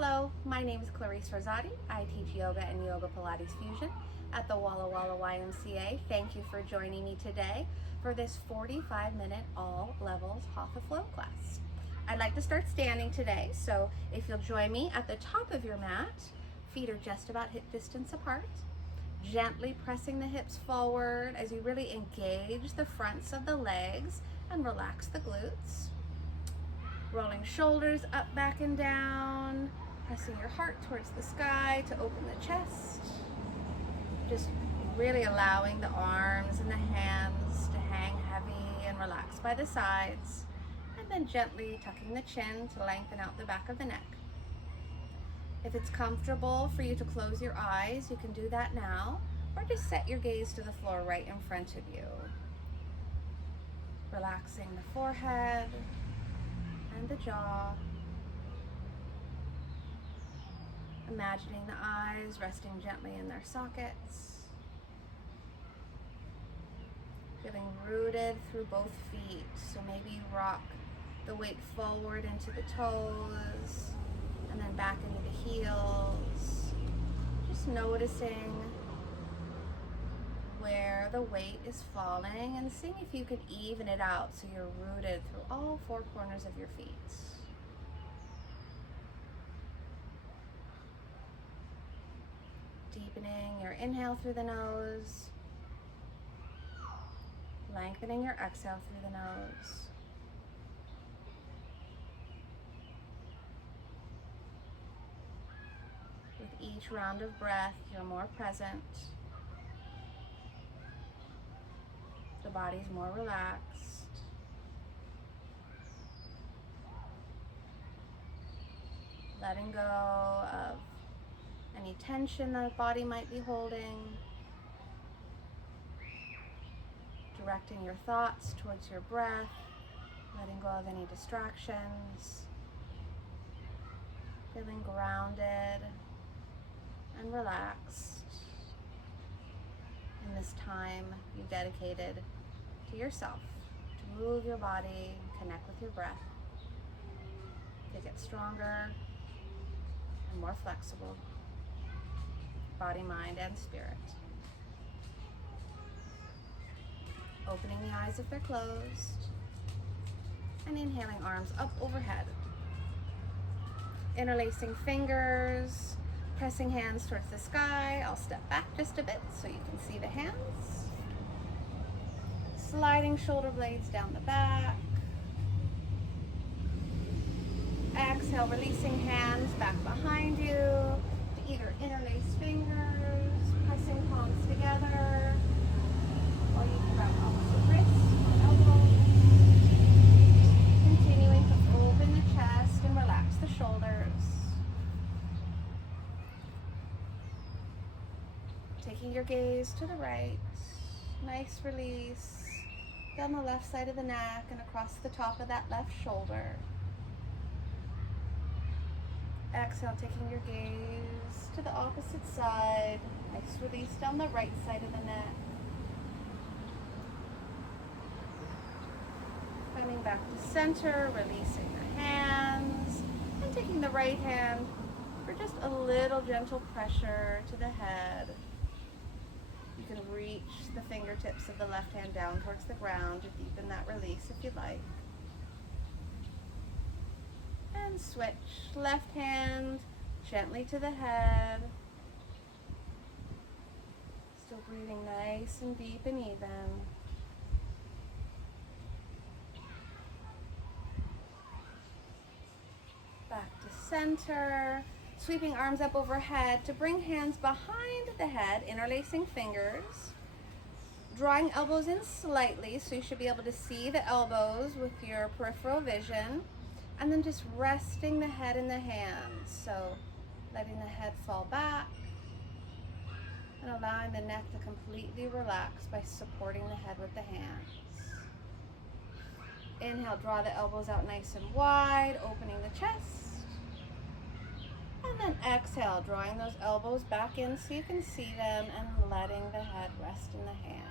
Hello, my name is Clairece Rosati. I teach yoga and yoga Pilates fusion at the Walla Walla YMCA. Thank you for joining me today for this 45-minute all levels Hatha flow class. I'd like to start standing today, so if you'll join me at the top of your mat, feet are just about hip distance apart, gently pressing the hips forward as you really engage the fronts of the legs and relax the glutes. Rolling shoulders up, back, and down, pressing your heart towards the sky to open the chest. Just really allowing the arms and the hands to hang heavy and relax by the sides, and then gently tucking the chin to lengthen out the back of the neck. If it's comfortable for you to close your eyes, you can do that now, or just set your gaze to the floor right in front of you. Relaxing the forehead and the jaw. Imagining the eyes resting gently in their sockets. Feeling rooted through both feet. So maybe you rock the weight forward into the toes and then back into the heels. Just noticing where the weight is falling and seeing if you can even it out so you're rooted through all four corners of your feet. Deepening your inhale through the nose, lengthening your exhale through the nose. With each round of breath, you're more present. The body's more relaxed. Letting go of any tension the body might be holding. Directing your thoughts towards your breath. Letting go of any distractions. Feeling grounded and relaxed in this time you've dedicated to yourself, to move your body, connect with your breath, to get stronger and more flexible, body, mind, and spirit. Opening the eyes if they're closed, and inhaling arms up overhead. Interlacing fingers, pressing hands towards the sky. I'll step back just a bit so you can see the hands. Sliding shoulder blades down the back. Exhale, releasing hands back behind you to either interlace fingers, pressing palms together, or you can grab opposite wrists or elbows. Continuing to open the chest and relax the shoulders. Taking your gaze to the right, nice release down the left side of the neck and across the top of that left shoulder. Exhale, taking your gaze to the opposite side, nice release down the right side of the neck. Coming back to center, releasing the hands, and taking the right hand for just a little gentle pressure to the head. You can reach the fingertips of the left hand down towards the ground to deepen that release if you'd like. And switch. Left hand gently to the head. Still breathing nice and deep and even. Back to center. Sweeping arms up overhead to bring hands behind the head, interlacing fingers. Drawing elbows in slightly so you should be able to see the elbows with your peripheral vision. And then just resting the head in the hands. So letting the head fall back and allowing the neck to completely relax by supporting the head with the hands. Inhale, draw the elbows out nice and wide, opening the chest. And then exhale, drawing those elbows back in so you can see them and letting the head rest in the hands.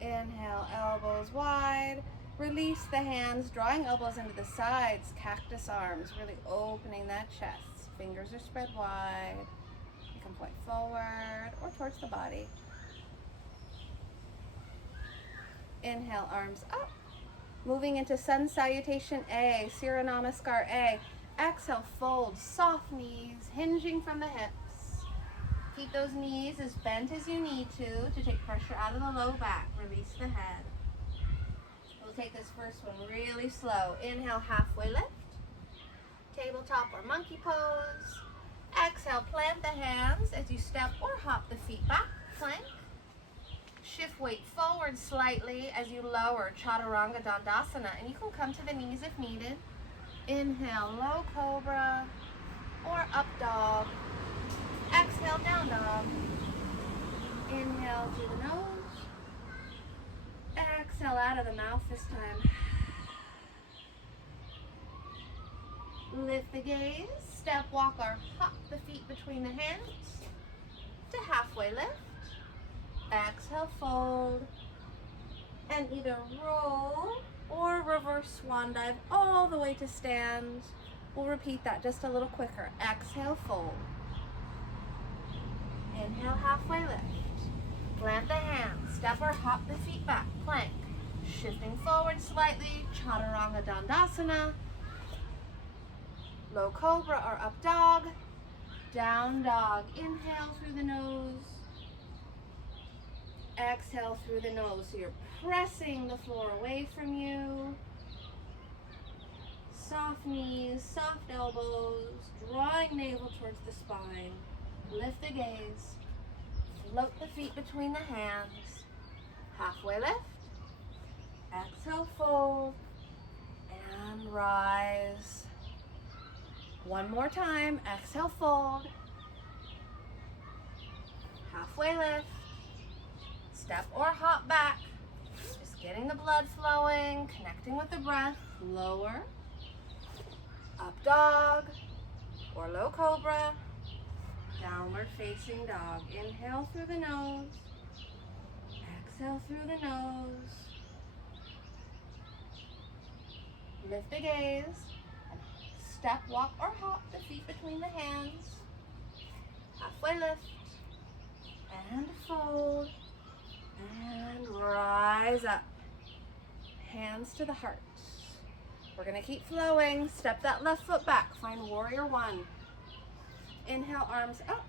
Inhale, elbows wide, Release the hands, drawing elbows into the sides, cactus arms, really opening that chest. Fingers are spread wide. You can point forward or towards the body. Inhale, arms up. Moving into Sun Salutation A, Surya Namaskar A. Exhale, fold, soft knees, hinging from the hips. Keep those knees as bent as you need to take pressure out of the low back. Release the head. We'll take this first one really slow. Inhale, halfway lift. Tabletop or monkey pose. Exhale, plant the hands as you step or hop the feet back, plank. Shift weight forward slightly as you lower, Chaturanga Dandasana, and you can come to the knees if needed. Inhale, low cobra or up dog. Exhale, down dog. Inhale through the nose. Exhale out of the mouth this time. Lift the gaze, step, walk, or hop the feet between the hands to halfway lift. Exhale, fold, and either roll or reverse swan dive all the way to stand. We'll repeat that just a little quicker. Exhale, fold. Inhale, halfway lift. Plant the hands, step or hop the feet back, plank. Shifting forward slightly, Chaturanga Dandasana. Low cobra or up dog. Down dog. Inhale through the nose. Exhale through the nose. So you're pressing the floor away from you. Soft knees, soft elbows, drawing navel towards the spine. Lift the gaze. Float the feet between the hands. Halfway lift. Exhale, fold. And rise. One more time. Exhale, fold. Halfway lift. Step or hop back. Just getting the blood flowing, connecting with the breath. Lower. Up dog or low cobra. Downward facing dog. Inhale through the nose. Exhale through the nose. Lift the gaze. Step, walk, or hop the feet between the hands. Halfway lift. And fold. And rise up. Hands to the heart. We're going to keep flowing. Step that left foot back. Find warrior one. Inhale, arms up.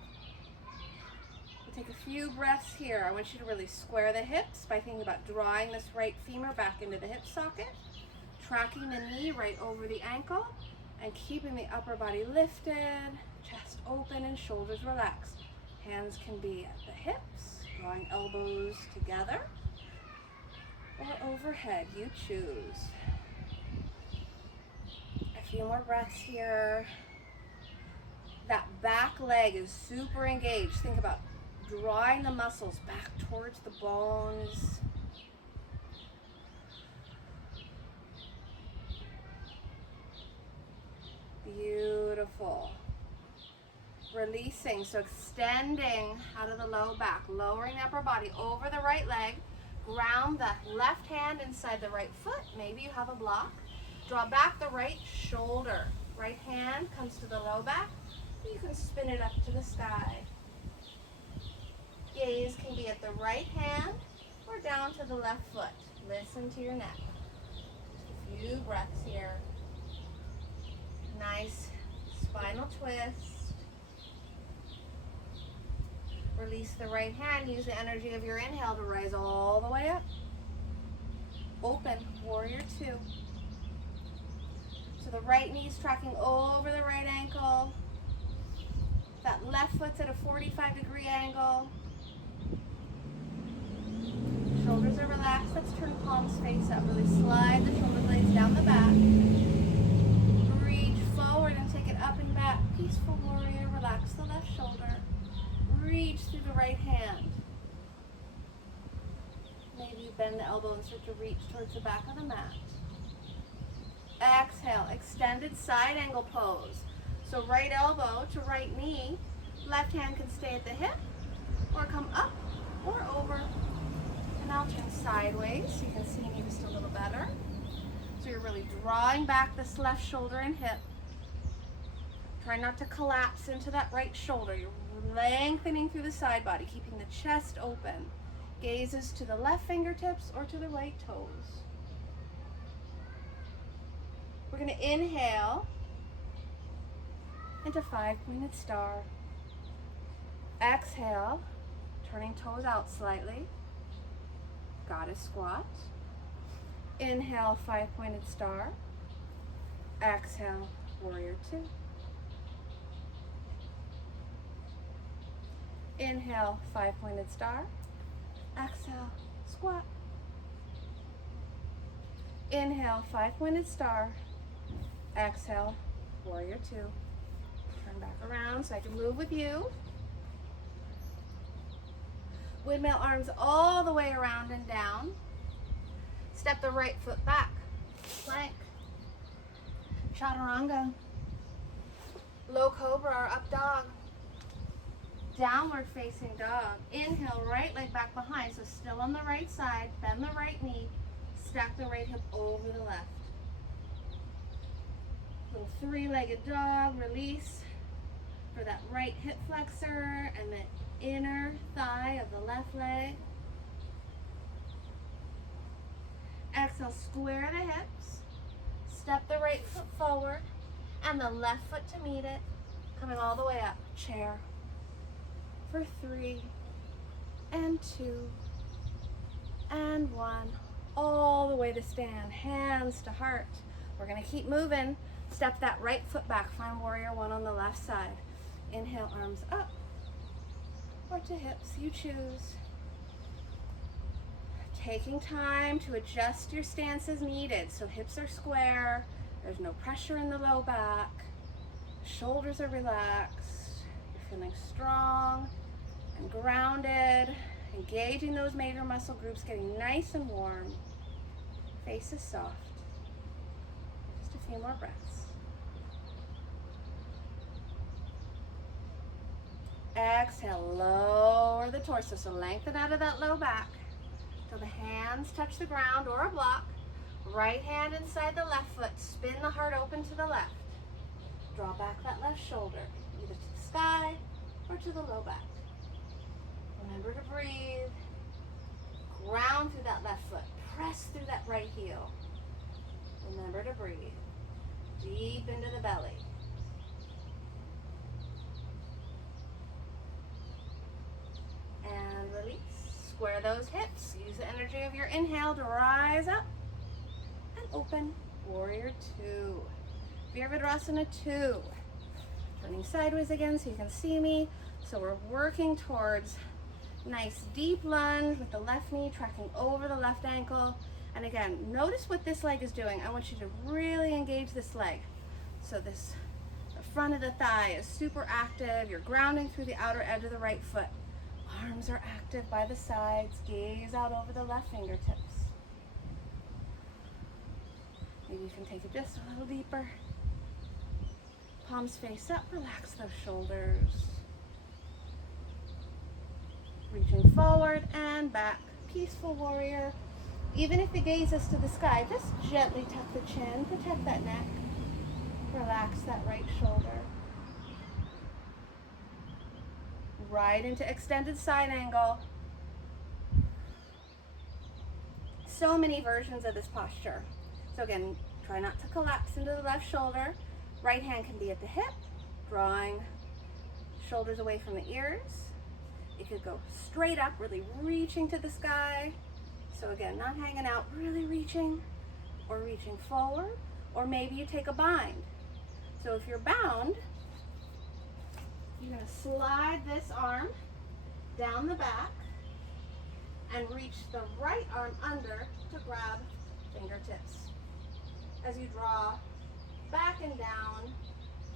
We'll take a few breaths here. I want you to really square the hips by thinking about drawing this right femur back into the hip socket, tracking the knee right over the ankle, and keeping the upper body lifted, chest open and shoulders relaxed. Hands can be at the hips, drawing elbows together, or overhead, you choose. A few more breaths here. That back leg is super engaged. Think about drawing the muscles back towards the bones. Beautiful. Releasing, so extending out of the low back, lowering the upper body over the right leg. Ground the left hand inside the right foot. Maybe you have a block. Draw back the right shoulder. Right hand comes to the low back. You can spin it up to the sky. Gaze can be at the right hand or down to the left foot. Listen to your neck. Just a few breaths here. Nice spinal twist. Release the right hand. Use the energy of your inhale to rise all the way up. Open, warrior two. So the right knee's tracking over the right ankle. That left foot's at a 45-degree angle. Shoulders are relaxed. Let's turn palms face up. Really slide the shoulder blades down the back. Reach forward and take it up and back. Peaceful warrior. Relax the left shoulder. Reach through the right hand. Maybe you bend the elbow and start to reach towards the back of the mat. Exhale, extended side angle pose. So right elbow to right knee, left hand can stay at the hip or come up or over. And I'll turn sideways so you can see me just a little better. you're really drawing back this left shoulder and hip. Try not to collapse into that right shoulder. You're lengthening through the side body, keeping the chest open. Gazes to the left fingertips or to the right toes. We're going to inhale into 5-pointed star. Exhale, turning toes out slightly. Goddess squat. Inhale, 5-pointed star. Exhale, warrior 2. Inhale, 5-pointed star. Exhale, squat. Inhale, 5-pointed star. Exhale, warrior 2. Turn back around so I can move with you. Windmill arms all the way around and down. Step the right foot back. Plank. Chaturanga. Low cobra or up dog. Downward facing dog. Inhale, right leg back behind, so still on the right side. Bend the right knee. Stack the right hip over the left. Little 3-legged dog. Release for that right hip flexor and the inner thigh of the left leg. Exhale, square the hips. Step the right foot forward and the left foot to meet it. Coming all the way up. Chair. For 3 and 2 and 1. All the way to stand. Hands to heart. We're going to keep moving. Step that right foot back. Find warrior 1 on the left side. Inhale, arms up or to hips, you choose. Taking time to adjust your stance as needed. So hips are square. There's no pressure in the low back. Shoulders are relaxed. You're feeling strong and grounded. Engaging those major muscle groups, getting nice and warm. Face is soft. Just a few more breaths. Exhale, lower the torso. So lengthen out of that low back till the hands touch the ground or a block. Right hand inside the left foot. Spin the heart open to the left. Draw back that left shoulder, either to the sky or to the low back. Remember to breathe. Ground through that left foot. Press through that right heel. Remember to breathe. Deep into the belly. And release. Square those hips. Use the energy of your inhale to rise up and open. Warrior 2. Virabhadrasana 2. Turning sideways again so you can see me. So we're working towards nice deep lunge with the left knee tracking over the left ankle. And again, notice what this leg is doing. I want you to really engage this leg. So the front of the thigh is super active. You're grounding through the outer edge of the right foot. Arms are active by the sides. Gaze out over the left fingertips. Maybe you can take it just a little deeper. Palms face up. Relax those shoulders. Reaching forward and back. Peaceful warrior. Even if the gaze is to the sky, just gently tuck the chin. Protect that neck. Relax that right shoulder. Right into extended side angle. So many versions of this posture. So again, try not to collapse into the left shoulder. Right hand can be at the hip, drawing shoulders away from the ears. It could go straight up, really reaching to the sky. So again, not hanging out, really reaching, or reaching forward, or maybe you take a bind. So if you're bound, you're going to slide this arm down the back and reach the right arm under to grab fingertips as you draw back and down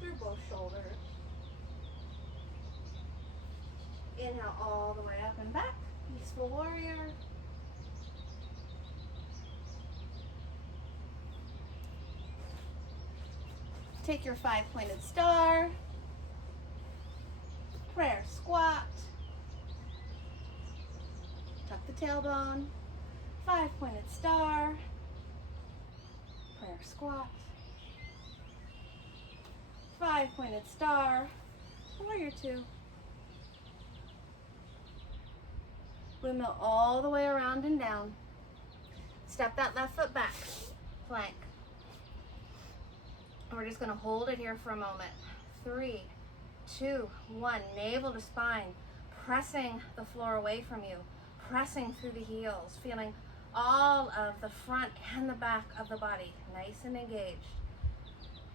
through both shoulders. Inhale all the way up and back. Peaceful warrior. Take your 5-pointed star. Prayer squat. Tuck the tailbone. 5-pointed star. Prayer squat. 5-pointed star, warrior 2. Windmill all the way around and down. Step that left foot back, plank. And we're just gonna hold it here for a moment. 3, 2, 1, navel to spine, pressing the floor away from you, pressing through the heels, feeling all of the front and the back of the body, nice and engaged.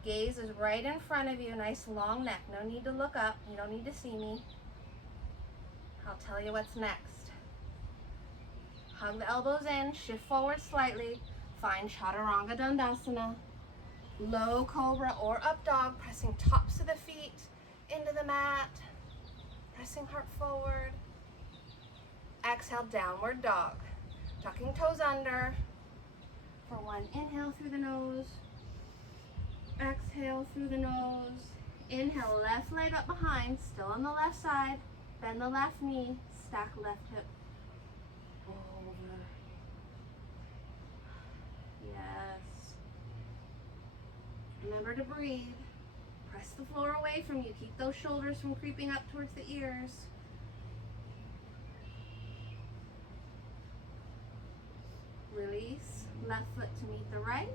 Gaze is right in front of you, nice long neck. No need to look up, you don't need to see me. I'll tell you what's next. Hug the elbows in, shift forward slightly, find Chaturanga Dandasana. Low cobra or up dog, pressing tops of the feet into the mat, pressing heart forward. Exhale, downward dog. Tucking toes under. For 1, inhale through the nose. Exhale through the nose. Inhale, left leg up behind, still on the left side. Bend the left knee, stack left hip over. Yes. Remember to breathe. Press the floor away from you. Keep those shoulders from creeping up towards the ears. Release, left foot to meet the right.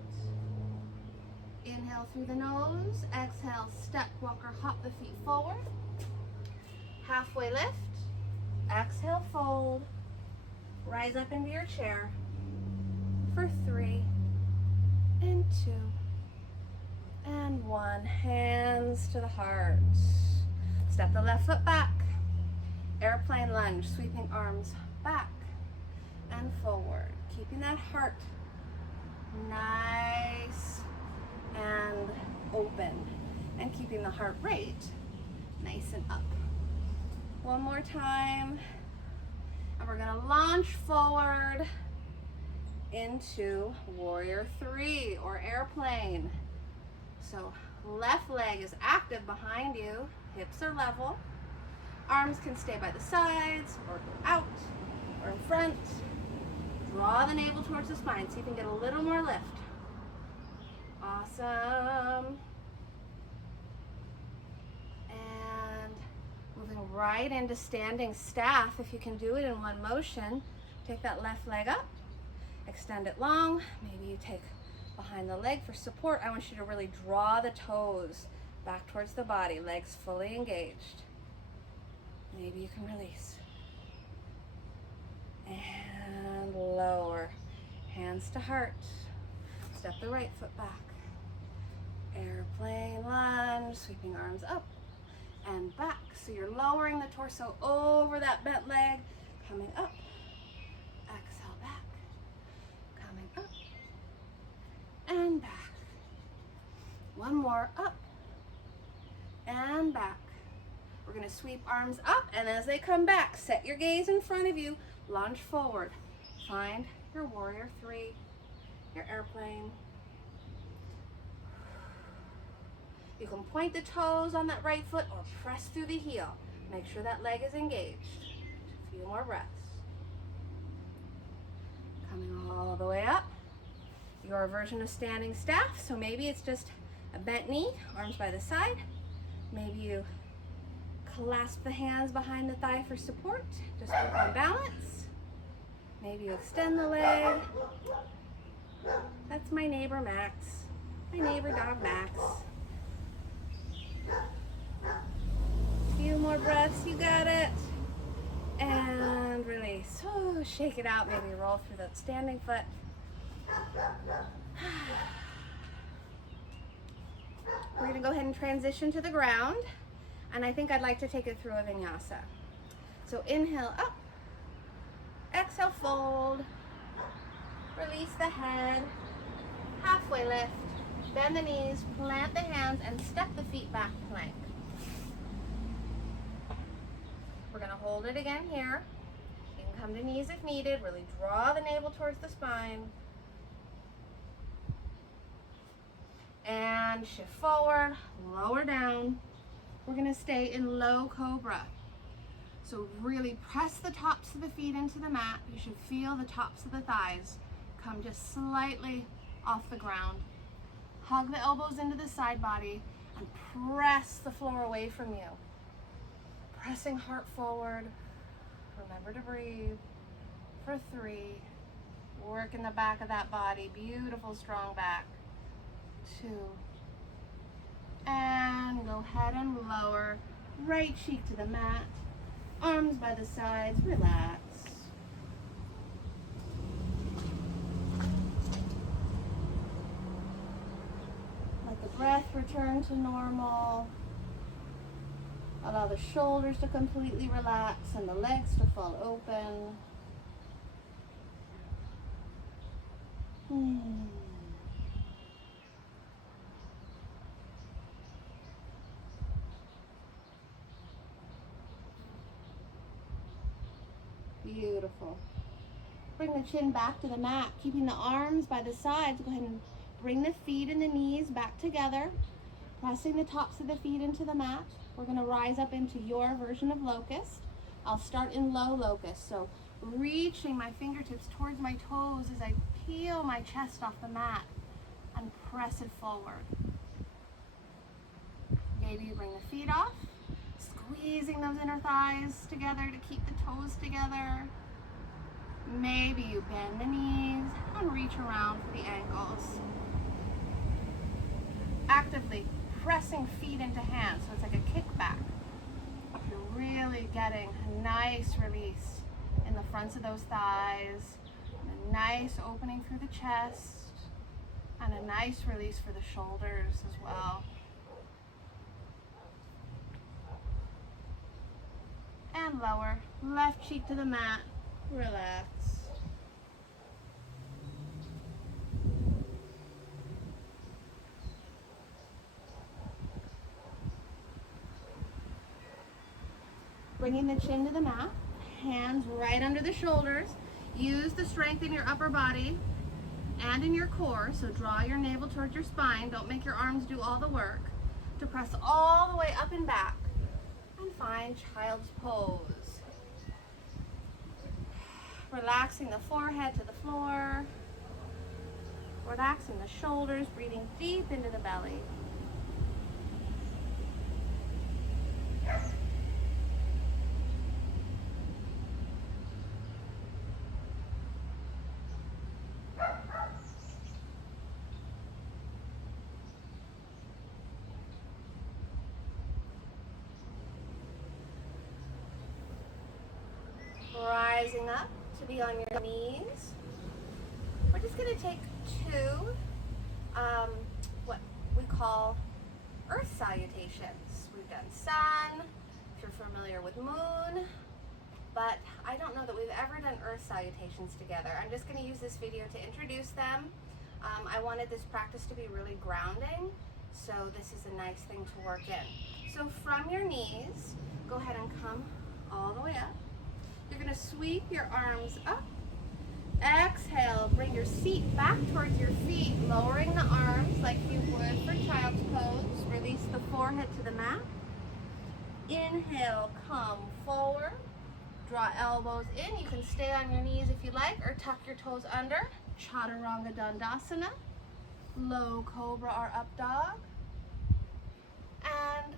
Inhale through the nose. Exhale, step, walk, or hop the feet forward. Halfway lift. Exhale, fold. Rise up into your chair for 3 and 2 and 1. Hands to the heart. Step the left foot back. Airplane lunge, sweeping arms back and forward. Keeping that heart nice and open, and keeping the heart rate nice and up. One more time, and we're gonna launch forward into warrior 3 or airplane. So left leg is active behind you, hips are level, arms can stay by the sides or go out or in front. Draw the navel towards the spine so you can get a little more lift. Awesome. And moving right into standing staff. If you can do it in one motion, take that left leg up, extend it long. Maybe you take behind the leg for support. I want you to really draw the toes back towards the body, legs fully engaged. Maybe you can release. And lower. Hands to heart. Step the right foot back. Airplane lunge, sweeping arms up and back. So you're lowering the torso over that bent leg, coming up. Exhale back, coming up and back. One more, up and back. We're gonna sweep arms up, and as they come back, set your gaze in front of you, lunge forward. Find your warrior 3, your airplane. You can point the toes on that right foot or press through the heel. Make sure that leg is engaged. A few more breaths. Coming all the way up. Your version of standing staff. So maybe it's just a bent knee, arms by the side. Maybe you clasp the hands behind the thigh for support. Just work on balance. Maybe you extend the leg. That's my neighbor Max. My neighbor dog Max. Few more breaths, you got it. And release. Oh, shake it out, maybe roll through that standing foot. We're gonna go ahead and transition to the ground. And I think I'd like to take it through a vinyasa. So inhale up, exhale fold, release the head, halfway lift, bend the knees, plant the hands, and step the feet back, plank. We're gonna hold it again here. You can come to knees if needed, really draw the navel towards the spine. And shift forward, lower down. We're gonna stay in low cobra. So really press the tops of the feet into the mat. You should feel the tops of the thighs come just slightly off the ground. Hug the elbows into the side body and press the floor away from you. Pressing heart forward. Remember to breathe. For 3. Work in the back of that body. Beautiful, strong back. 2. And go ahead and lower. Right cheek to the mat. Arms by the sides. Relax. Let the breath return to normal. Allow the shoulders to completely relax and the legs to fall open. Beautiful. Bring the chin back to the mat, keeping the arms by the sides. Go ahead and bring the feet and the knees back together, pressing the tops of the feet into the mat. We're going to rise up into your version of locust. I'll start in low locust, so reaching my fingertips towards my toes as I peel my chest off the mat and press it forward. Maybe you bring the feet off, squeezing those inner thighs together to keep the toes together. Maybe you bend the knees and reach around for the ankles. Actively pressing feet into hands, so it's like a kickback. You're really getting a nice release in the fronts of those thighs, and a nice opening through the chest, and a nice release for the shoulders as well. And lower, left cheek to the mat, relax. Bringing the chin to the mat, hands right under the shoulders. Use the strength in your upper body and in your core, so draw your navel towards your spine. Don't make your arms do all the work. To press all the way up and back and find child's pose. Relaxing the forehead to the floor. Relaxing the shoulders, breathing deep into the belly. Rising up to be on your knees. We're just going to take 2 what we call earth salutations. We've done sun, if you're familiar with moon, but I don't know that we've ever done earth salutations together. I'm just going to use this video to introduce them. I wanted this practice to be really grounding, so this is a nice thing to work in. So from your knees, go ahead and come all the way up. You're going to sweep your arms up. Exhale, bring your seat back towards your feet, lowering the arms like you would for child's pose. Release the forehead to the mat. Inhale, come forward. Draw elbows in. You can stay on your knees if you like, or tuck your toes under. Chaturanga Dandasana. Low Cobra or up dog. And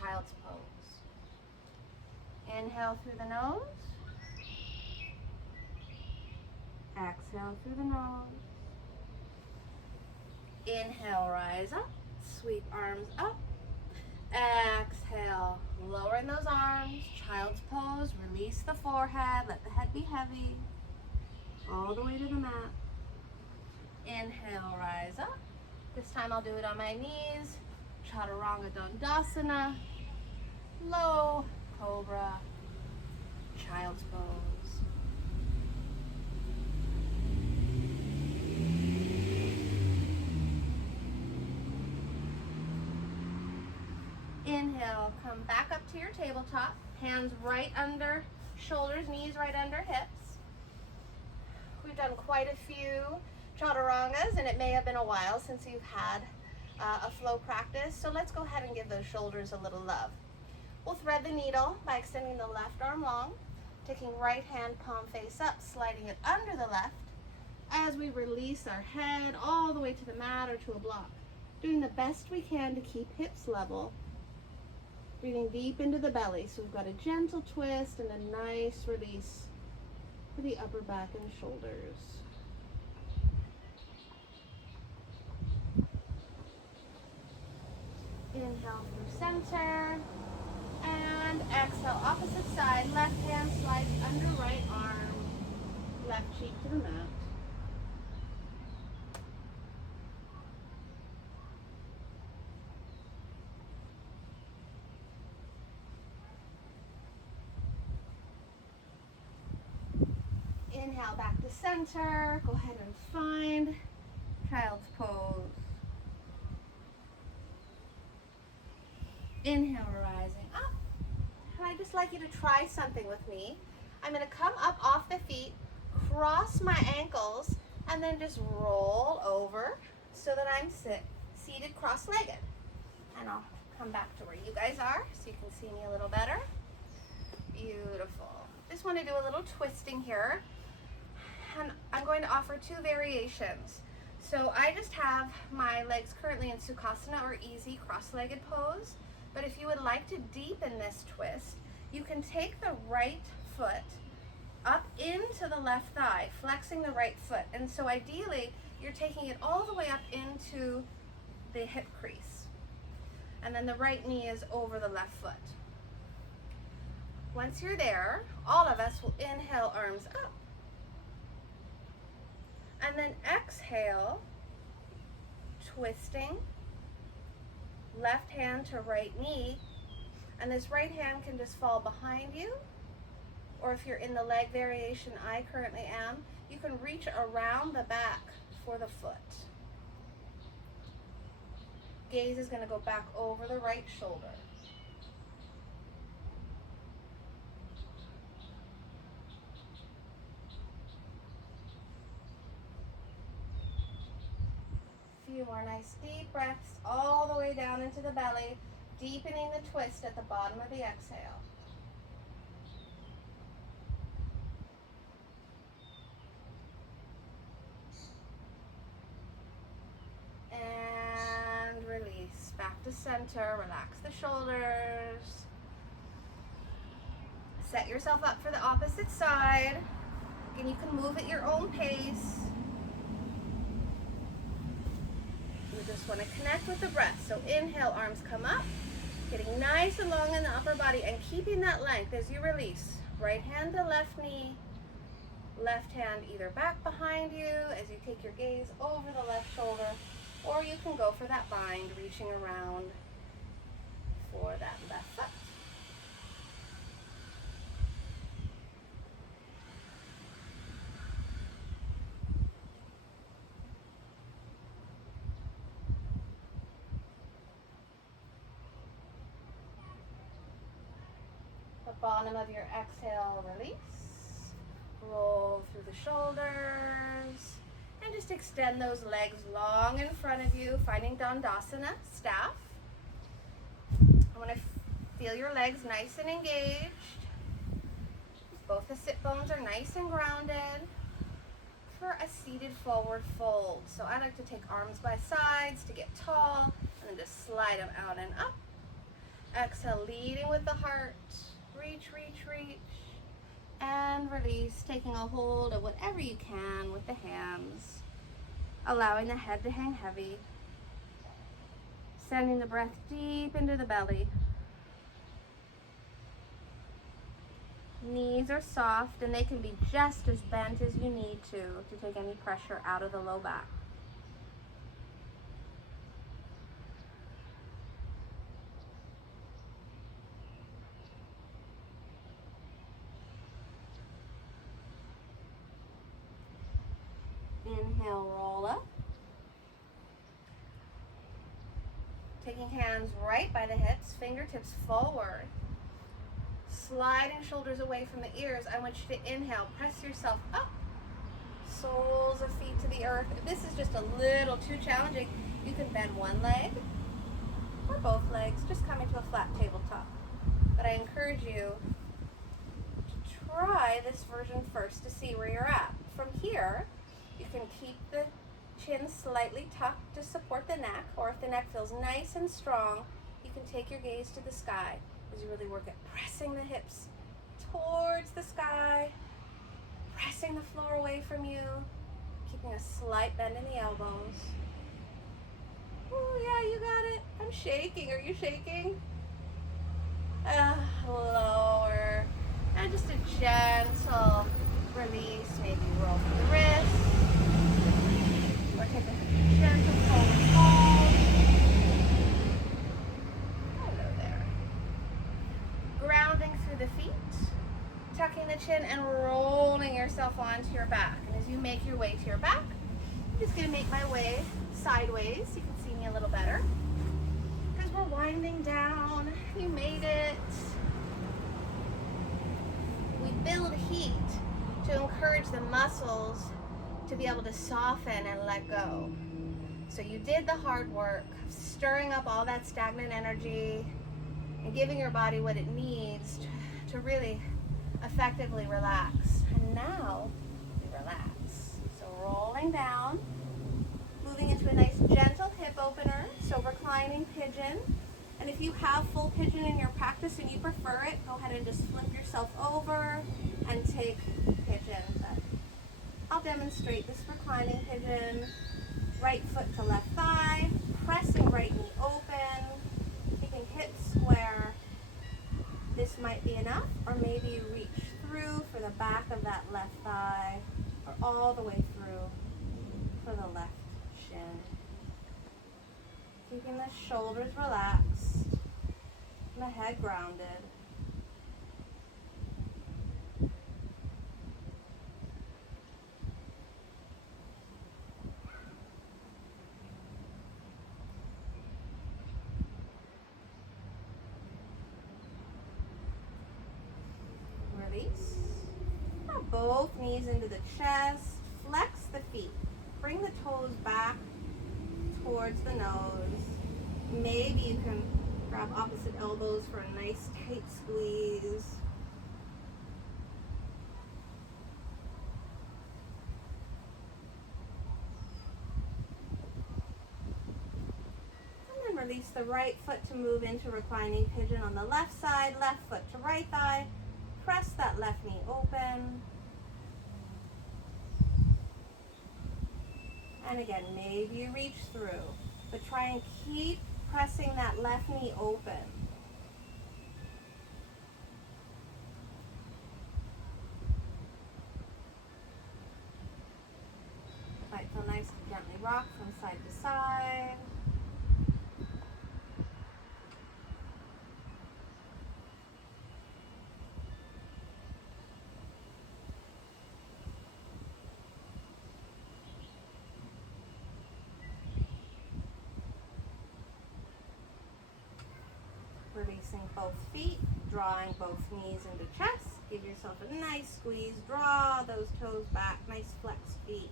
child's pose. Inhale through the nose. Exhale through the nose. Inhale, rise up. Sweep arms up. Exhale, lowering those arms. Child's pose. Release the forehead. Let the head be heavy. All the way to the mat. Inhale, rise up. This time I'll do it on my knees. Chaturanga Dandasana. Low Cobra. Child's pose. Inhale, come back up to your tabletop. Hands right under shoulders, knees right under hips. We've done quite a few chaturangas, and it may have been a while since you've had a flow practice. So let's go ahead and give those shoulders a little love. We'll thread the needle by extending the left arm long, taking right hand palm face up, sliding it under the left as we release our head all the way to the mat or to a block. Doing the best we can to keep hips level. Breathing deep into the belly. So we've got a gentle twist and a nice release for the upper back and shoulders. Inhale through center. And exhale, opposite side. Left hand slides under right arm. Left cheek to the mat. Inhale back to center. Go ahead and find child's pose. Inhale, rising up. And I'd just like you to try something with me. I'm going to come up off the feet, cross my ankles, and then just roll over so that I'm seated cross-legged. And I'll come back to where you guys are so you can see me a little better. Beautiful. Just want to do a little twisting here. And I'm going to offer two variations. So I just have my legs currently in Sukhasana or easy cross-legged pose. But if you would like to deepen this twist, you can take the right foot up into the left thigh, flexing the right foot. And so ideally, you're taking it all the way up into the hip crease. And then the right knee is over the left foot. Once you're there, all of us will inhale, arms up. And then exhale, twisting, left hand to right knee. And this right hand can just fall behind you. Or if you're in the leg variation I currently am, you can reach around the back for the foot. Gaze is going to go back over the right shoulder. Few more nice deep breaths all the way down into the belly, deepening the twist at the bottom of the exhale. And release back to center. Relax the shoulders. Set yourself up for the opposite side. Again, you can move at your own pace. You just want to connect with the breath. So inhale, arms come up, getting nice and long in the upper body and keeping that length as you release. Right hand to left knee, left hand either back behind you as you take your gaze over the left shoulder, or you can go for that bind, reaching around for that left foot. Bottom of your exhale, release. Roll through the shoulders. And just extend those legs long in front of you, finding Dandasana, staff. I want to feel your legs nice and engaged. Both the sit bones are nice and grounded for a seated forward fold. So I like to take arms by sides to get tall and then just slide them out and up. Exhale, leading with the heart. Reach, reach, reach, and release, taking a hold of whatever you can with the hands, allowing the head to hang heavy, sending the breath deep into the belly. Knees are soft and they can be just as bent as you need to take any pressure out of the low back. Inhale, roll up. Taking hands right by the hips, fingertips forward. Sliding shoulders away from the ears. I want you to inhale, press yourself up. Soles of feet to the earth. If this is just a little too challenging, you can bend one leg or both legs, just coming to a flat tabletop. But I encourage you to try this version first to see where you're at. From here, you can keep the chin slightly tucked to support the neck, or if the neck feels nice and strong, you can take your gaze to the sky as you really work at pressing the hips towards the sky, pressing the floor away from you, keeping a slight bend in the elbows. Oh yeah, you got it. I'm shaking. Are you shaking? Lower. And just a gentle release. Maybe roll through the wrists. Or take a gentle forward fold. Hello there. Grounding through the feet. Tucking the chin and rolling yourself onto your back. And as you make your way to your back, I'm just going to make my way sideways. You can see me a little better. Because we're winding down. You made it. We build heat to encourage the muscles to be able to soften and let go. So you did the hard work of stirring up all that stagnant energy and giving your body what it needs to really effectively relax. And now we relax. So rolling down, moving into a nice gentle hip opener. So reclining pigeon. And if you have full pigeon in your practice and you prefer it, go ahead and just flip yourself over and take pigeon. But I'll demonstrate this reclining pigeon. Right foot to left thigh, pressing right knee open, keeping hips square. This might be enough, or maybe you reach through for the back of that left thigh, or all the way through for the left shin. Keeping the shoulders relaxed and the head grounded. Release. Now both knees into the chest. Flex the feet. Bring the toes back towards the nose. Maybe you can grab opposite elbows for a nice tight squeeze. And then release the right foot to move into reclining pigeon on the left side, left foot to right thigh. Press that left knee open. And again, maybe you reach through, but try and keep pressing that left knee open. Might feel nice to gently rock from side to side. Releasing both feet, drawing both knees into chest. Give yourself a nice squeeze. Draw those toes back. Nice flex feet.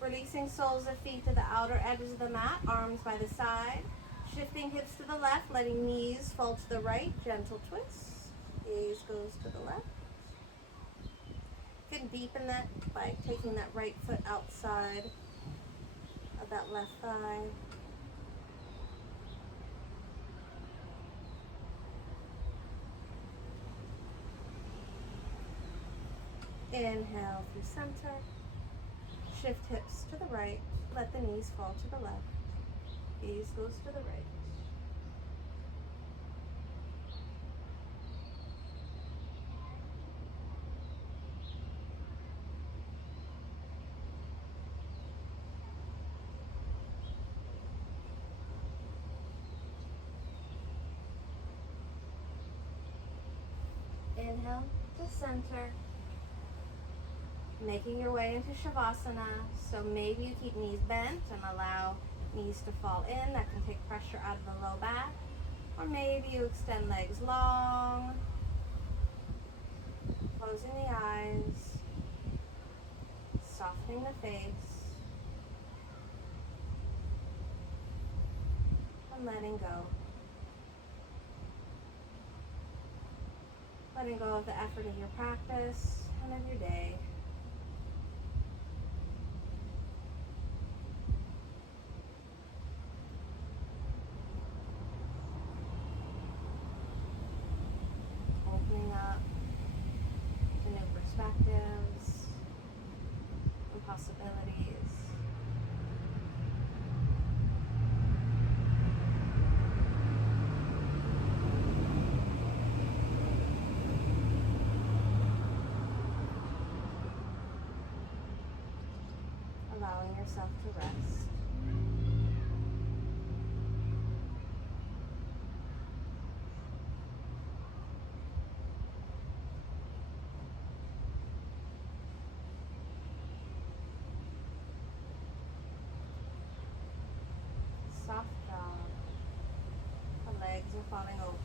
Releasing soles of feet to the outer edges of the mat. Arms by the side. Shifting hips to the left. Letting knees fall to the right. Gentle twist. Gaze goes to the left. You can deepen that by taking that right foot outside of that left thigh. Inhale through center. Shift hips to the right. Let the knees fall to the left. Gaze goes to the right. Inhale to center. Making your way into Shavasana, so maybe you keep knees bent and allow knees to fall in. That can take pressure out of the low back. Or maybe you extend legs long, closing the eyes, softening the face, and letting go. Letting go of the effort of your practice and of your day. possibilities. Allowing yourself to rest. Soft jaw. The legs are falling open.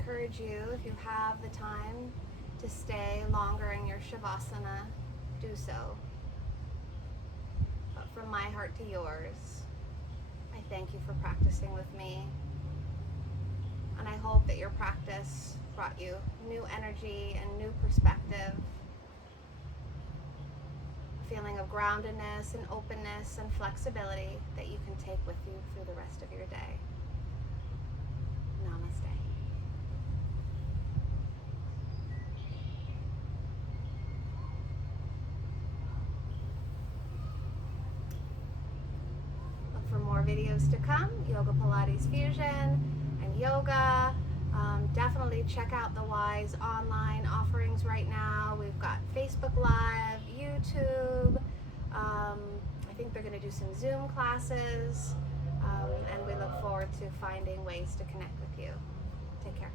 Encourage you, if you have the time, to stay longer in your Shavasana, do so. But from my heart to yours, I thank you for practicing with me. And I hope that your practice brought you new energy and new perspective, a feeling of groundedness and openness and flexibility that you can take with you through the rest of your day. Namaste. For more videos to come, Yoga Pilates Fusion and yoga. Definitely check out the Wise online offerings right now. We've got Facebook Live, YouTube. I think they're going to do some Zoom classes. And we look forward to finding ways to connect with you. Take care.